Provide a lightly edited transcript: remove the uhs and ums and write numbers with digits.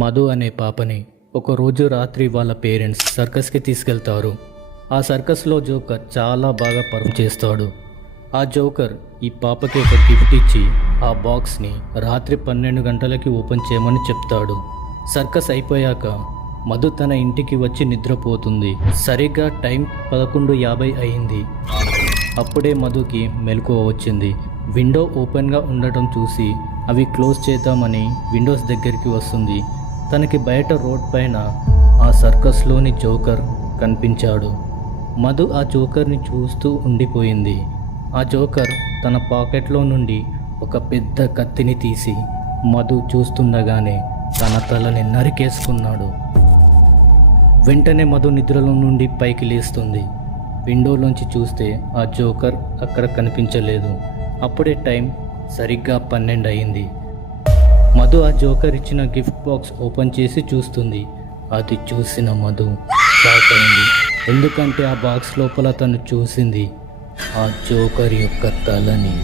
మధు అనే పాపని ఒకరోజు రాత్రి వాళ్ళ పేరెంట్స్ సర్కస్కి తీసుకెళ్తారు. ఆ సర్కస్లో జోకర్ చాలా బాగా పర్ఫామ్ చేస్తాడు. ఆ జోకర్ ఈ పాపకి ఒక గిఫ్ట్ ఇచ్చి ఆ బాక్స్ని రాత్రి 12 గంటలకి ఓపెన్ చేయమని చెప్తాడు. సర్కస్ అయిపోయాక మధు తన ఇంటికి వచ్చి నిద్రపోతుంది. సరిగ్గా టైం 11:50 అయింది. అప్పుడే మధుకి మెలకువ వచ్చింది. విండో ఓపెన్గా ఉండటం చూసి అవి క్లోజ్ చేద్దామని విండోస్ దగ్గరికి వస్తుంది. తనకి బయట రోడ్ పైన ఆ సర్కస్లోని జోకర్ కనిపించాడు. మధు ఆ జోకర్ని చూస్తూ ఉండిపోయింది. ఆ జోకర్ తన పాకెట్లో నుండి ఒక పెద్ద కత్తిని తీసి మధు చూస్తుండగానే తన తలని నరికేసుకున్నాడు. వెంటనే మధు నిద్రలో నుండి పైకి లేస్తుంది. విండోలోంచి చూస్తే ఆ జోకర్ అక్కడ కనిపించలేదు. అప్పుడే టైం సరిగ్గా 12 అయింది. మధు ఆ జోకర్ ఇచ్చిన గిఫ్ట్ బాక్స్ ఓపెన్ చేసి చూస్తుంది. అది చూసిన మధు షాక్ అయింది. ఎందుకంటే ఆ బాక్స్ లోపల తను చూసింది ఆ జోకర్ యొక్క తలని.